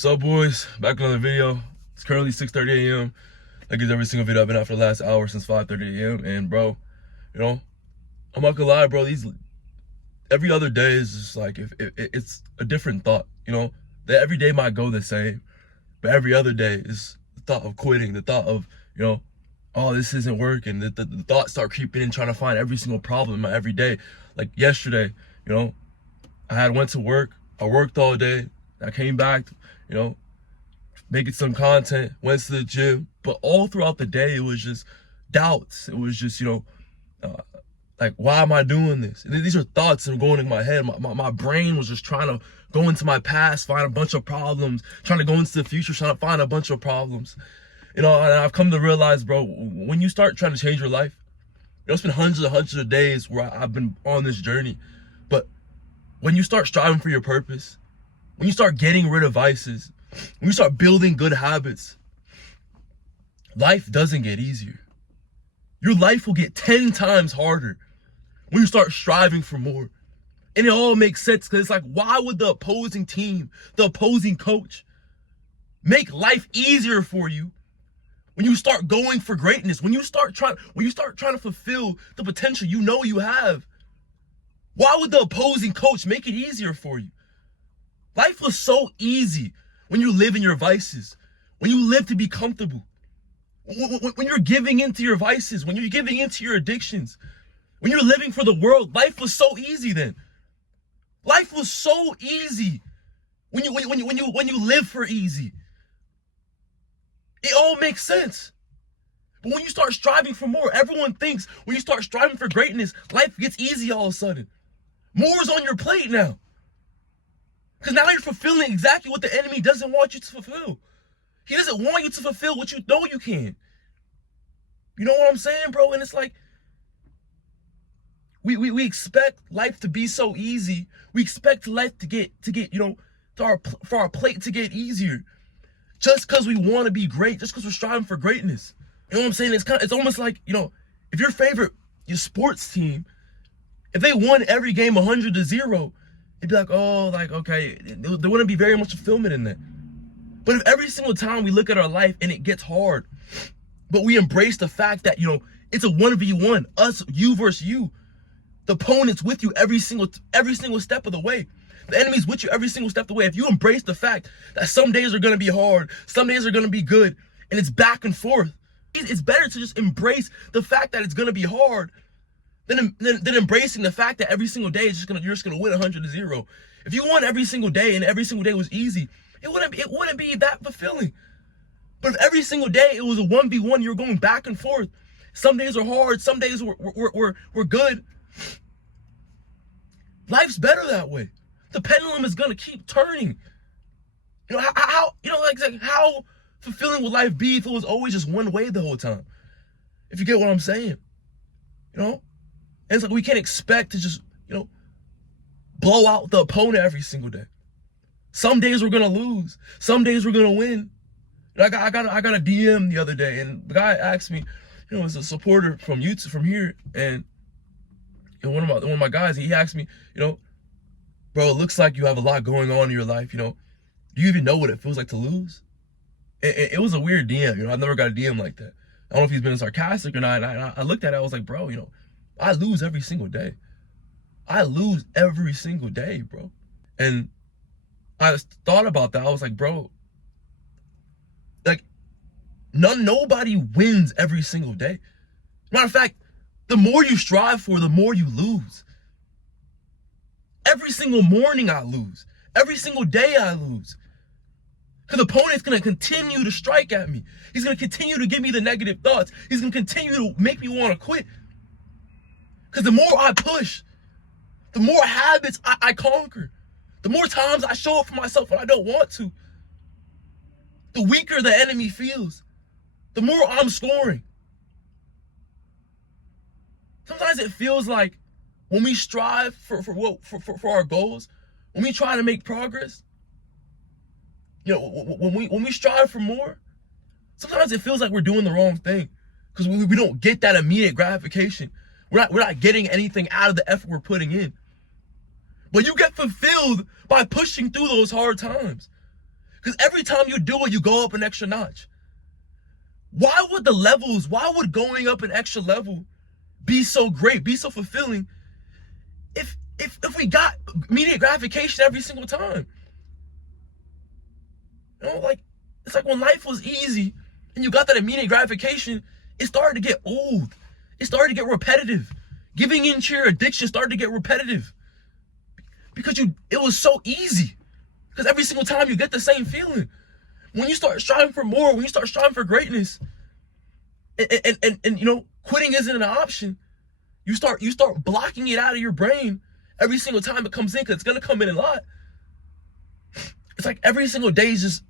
So boys, back with another video. It's currently 6:30 a.m. Like it's every single video I've been out for the last hour since 5:30 a.m. And bro, I'm not gonna lie, bro. Every other day is just like if it's a different thought. That every day might go the same, but every other day is the thought of quitting, the thought of oh, this isn't working. The thoughts start creeping in, trying to find every single problem in my everyday. Like yesterday, I went to work. I worked all day. I came back, making some content, went to the gym. But all throughout the day, it was just doubts. It was just, like, why am I doing this? And these are thoughts that are going in my head. My brain was just trying to go into my past, find a bunch of problems, trying to go into the future, trying to find a bunch of problems. And I've come to realize, bro, when you start trying to change your life, it's been hundreds and hundreds of days where I've been on this journey. But when you start striving for your purpose, when you start getting rid of vices, when you start building good habits, life doesn't get easier. Your life will get 10 times harder when you start striving for more. And it all makes sense because it's like, why would the opposing team, the opposing coach, make life easier for you when you start going for greatness, when you start trying to fulfill the potential you have? Why would the opposing coach make it easier for you? Life was so easy when you live in your vices, when you live to be comfortable, when you're giving into your vices, when you're giving into your addictions, when you're living for the world. Life was so easy then. Life was so easy when you live for easy. It all makes sense. But when you start striving for more, everyone thinks when you start striving for greatness, life gets easy all of a sudden. More is on your plate now. Because now you're fulfilling exactly what the enemy doesn't want you to fulfill. He doesn't want you to fulfill what you know you can. You know what I'm saying, bro? And it's like, we expect life to be so easy. We expect life to get for our plate to get easier. Just because we want to be great, just because we're striving for greatness. You know what I'm saying? It's almost like, if your sports team, if they won every game 100-0, it'd be like, oh, like, okay, there wouldn't be very much fulfillment in that. But if every single time we look at our life and it gets hard, but we embrace the fact that, it's a 1v1, us, you versus you. The opponent's with you every single step of the way. The enemy's with you every single step of the way. If you embrace the fact that some days are going to be hard, some days are going to be good, and it's back and forth, it's better to just embrace the fact that it's going to be hard than embracing the fact that every single day you're just gonna win 100-0. If you won every single day and every single day was easy, it wouldn't be that fulfilling. But if every single day it was a 1v1, you're going back and forth. Some days are hard, some days we're good. Life's better that way. The pendulum is gonna keep turning. How fulfilling would life be if it was always just one way the whole time? If you get what I'm saying, And it's like we can't expect to just, blow out the opponent every single day. Some days we're gonna lose. Some days we're gonna win. I got a DM the other day, and the guy asked me, it's a supporter from YouTube from here, and one of my guys, he asked me, bro, it looks like you have a lot going on in your life. Do you even know what it feels like to lose? It was a weird DM. I've never got a DM like that. I don't know if he's been sarcastic or not. And I looked at it, I was like, bro, I lose every single day. I lose every single day, bro. And I thought about that. I was like, bro, like, nobody wins every single day. Matter of fact, the more you strive for, the more you lose. Every single morning I lose. Every single day I lose. Because the opponent's going to continue to strike at me. He's going to continue to give me the negative thoughts. He's going to continue to make me want to quit. Because the more I push, the more habits I conquer, the more times I show up for myself when I don't want to, the weaker the enemy feels, the more I'm scoring. Sometimes it feels like when we strive for our goals, when we try to make progress, when we strive for more, sometimes it feels like we're doing the wrong thing because we don't get that immediate gratification. We're not getting anything out of the effort we're putting in. But you get fulfilled by pushing through those hard times. Because every time you do it, you go up an extra notch. Why would going up an extra level be so great, be so fulfilling if we got immediate gratification every single time? You know, like, it's like when life was easy and you got that immediate gratification, it started to get old. It started to get repetitive. Giving in to your addiction started to get repetitive. Because it was so easy. Because every single time you get the same feeling. When you start striving for more, when you start striving for greatness, and you know, quitting isn't an option, you start blocking it out of your brain every single time it comes in, because it's gonna come in a lot. It's like every single day is just,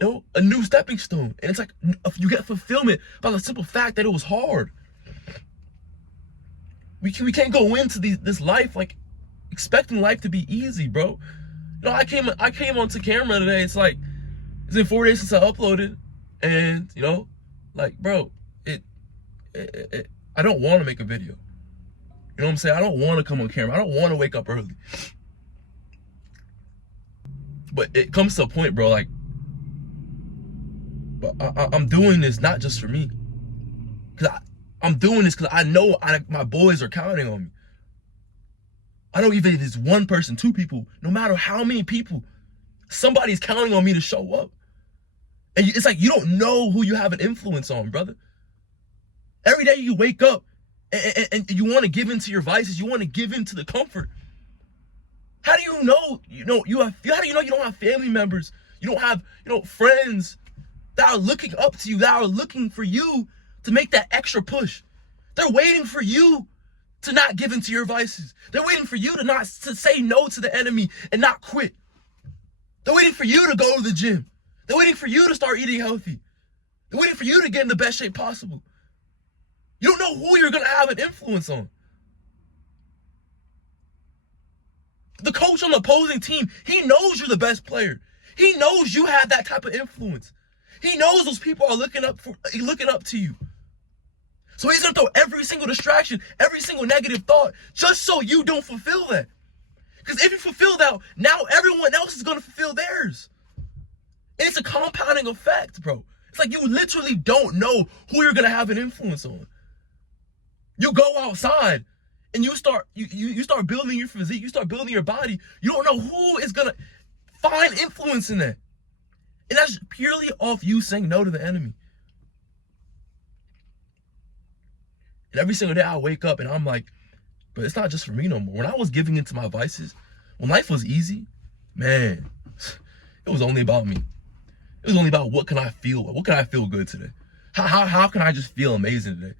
you know, a new stepping stone. And it's like you get fulfillment by the simple fact that it was hard. We can't go into this life like expecting life to be easy, bro. You know, I came onto camera today. It's been 4 days since I uploaded, and you know, like, bro, I don't want to make a video. You know what I'm saying? I don't want to come on camera. I don't want to wake up early. But it comes to a point, bro, like, but I'm doing this not just for me. I'm doing this because I know my boys are counting on me. I know even if it's one person, two people, no matter how many people, somebody's counting on me to show up. And it's like you don't know who you have an influence on, brother. Every day you wake up and you want to give in to your vices, you want to give in to the comfort. How do you know? How do you know you don't have family members? You don't have, friends that are looking up to you, that are looking for you to make that extra push. They're waiting for you to not give in to your vices. They're waiting for you to say no to the enemy and not quit. They're waiting for you to go to the gym. They're waiting for you to start eating healthy. They're waiting for you to get in the best shape possible. You don't know who you're going to have an influence on. The coach on the opposing team, he knows you're the best player. He knows you have that type of influence. He knows those people are looking up to you. So he's going to throw every single distraction, every single negative thought, just so you don't fulfill that. Because if you fulfill that, now everyone else is going to fulfill theirs. And it's a compounding effect, bro. It's like you literally don't know who you're going to have an influence on. You go outside and you start building your physique, you start building your body. You don't know who is going to find influence in that. And that's purely off you saying no to the enemy. And every single day I wake up and I'm like, but it's not just for me no more. When I was giving into my vices, when life was easy, man, it was only about me. It was only about what can I feel? What can I feel good today? How can I just feel amazing today?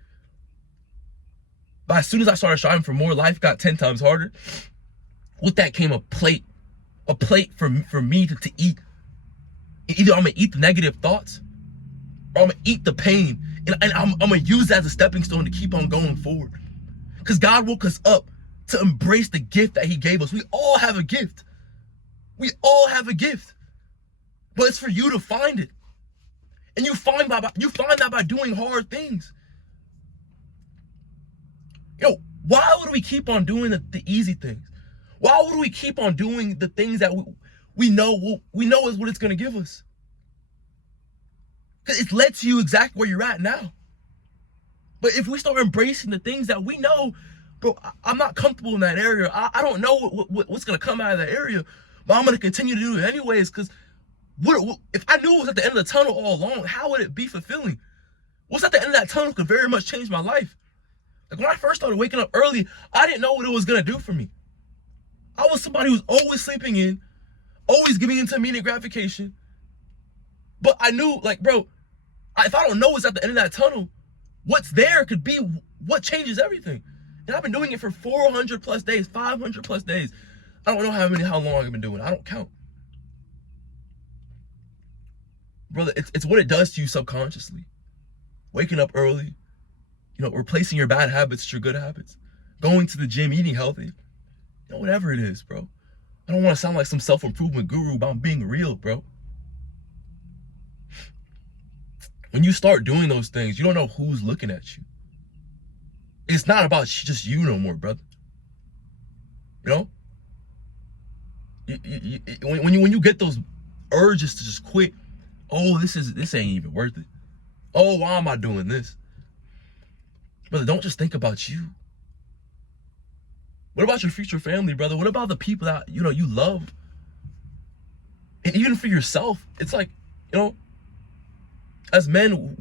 But as soon as I started striving for more, life got 10 times harder. With that came a plate for me to eat. Either I'm gonna eat the negative thoughts, or I'm gonna eat the pain, and I'm gonna use that as a stepping stone to keep on going forward. Because God woke us up to embrace the gift that He gave us. We all have a gift. We all have a gift, but it's for you to find it, and you find that by doing hard things. Why would we keep on doing the easy things? Why would we keep on doing the things that we know is what it's going to give us? Because it's led to you exactly where you're at now. But if we start embracing the things that we know, bro, I'm not comfortable in that area. I don't know what's going to come out of that area, but I'm going to continue to do it anyways. Because if I knew it was at the end of the tunnel all along, how would it be fulfilling? What's at the end of that tunnel could very much change my life. Like when I first started waking up early, I didn't know what it was going to do for me. I was somebody who was always sleeping in, always giving into immediate gratification. But I knew, like, bro, if I don't know what's at the end of that tunnel, what's there could be what changes everything. And I've been doing it for 400 plus days, 500 plus days. I don't know how long I've been doing it. I don't count. Brother, it's what it does to you subconsciously. Waking up early, replacing your bad habits with your good habits, going to the gym, eating healthy, whatever it is, bro. I don't want to sound like some self-improvement guru, but I'm being real, bro. When you start doing those things, you don't know who's looking at you. It's not about just you no more, brother. When you get those urges to just quit. Oh, this ain't even worth it. Oh, why am I doing this? Brother, don't just think about you. What about your future family, brother? What about the people that, you love? And even for yourself, it's like, as men,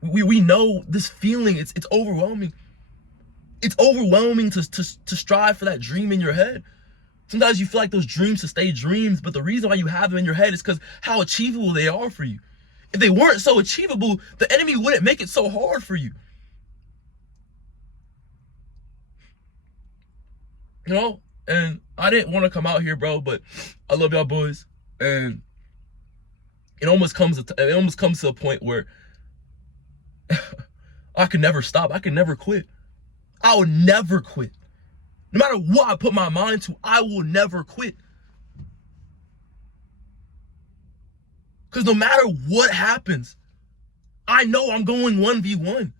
we know this feeling. It's overwhelming. It's overwhelming to strive for that dream in your head. Sometimes you feel like those dreams to stay dreams, but the reason why you have them in your head is because how achievable they are for you. If they weren't so achievable, the enemy wouldn't make it so hard for you. And I didn't want to come out here, bro, but I love y'all boys. And it almost comes to a point where I can never stop. I can never quit. I will never quit. No matter what I put my mind to, I will never quit. Because no matter what happens, I know I'm going 1v1.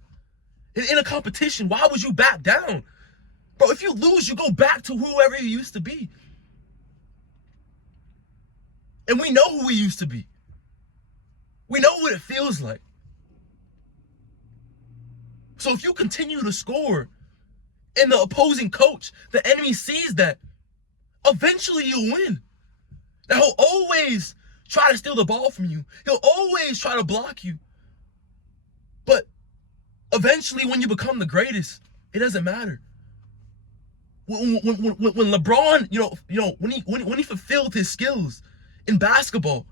In a competition, why would you back down? Bro, if you lose, you go back to whoever you used to be. And we know who we used to be. We know what it feels like. So if you continue to score, and the opposing coach, the enemy sees that, eventually you'll win. Now, he'll always try to steal the ball from you. He'll always try to block you. But eventually, when you become the greatest, it doesn't matter. When LeBron, when he fulfilled his skills in basketball,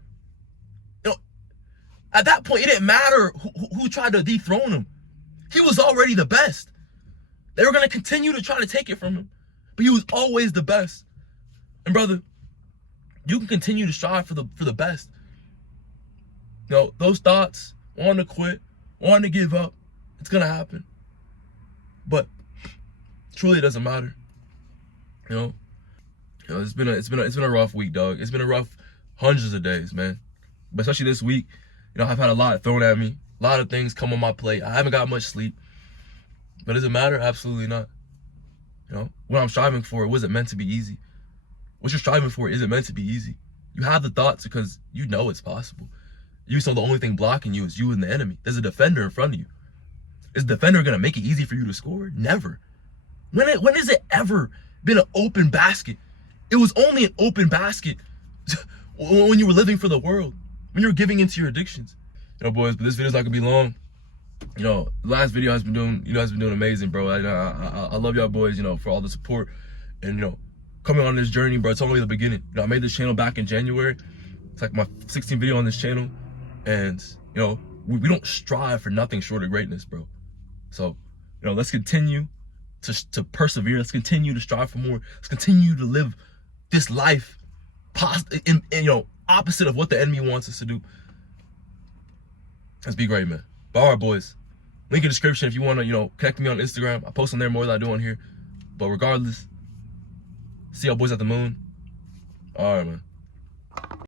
at that point, it didn't matter who tried to dethrone him. He was already the best. They were going to continue to try to take it from him, but he was always the best. And brother, you can continue to strive for the best. Those thoughts, wanting to quit, wanting to give up, it's going to happen. But truly, it doesn't matter. It's been a rough week, dog. It's been a rough hundreds of days, man. But especially this week, I've had a lot thrown at me. A lot of things come on my plate. I haven't got much sleep. But does it matter? Absolutely not. What I'm striving for, was it meant to be easy? What you're striving for, is it meant to be easy? You have the thoughts because you know it's possible. You know the only thing blocking you is you and the enemy. There's a defender in front of you. Is the defender going to make it easy for you to score? Never. When has it ever been an open basket? It was only an open basket when you were living for the world, when you were giving into your addictions. Boys, but this video's not going to be long. The last video has been doing, you guys been doing amazing, bro. I love y'all boys, for all the support and, coming on this journey, bro. It's only the beginning. I made this channel back in January. It's like my 16th video on this channel. And, we don't strive for nothing short of greatness, bro. So, let's continue to persevere. Let's continue to strive for more. Let's continue to live this life opposite of what the enemy wants us to do. Let's be great, man. But all right, boys. Link in the description if you want to, connect with me on Instagram. I post on there more than I do on here. But regardless, see y'all boys at the moon. All right, man.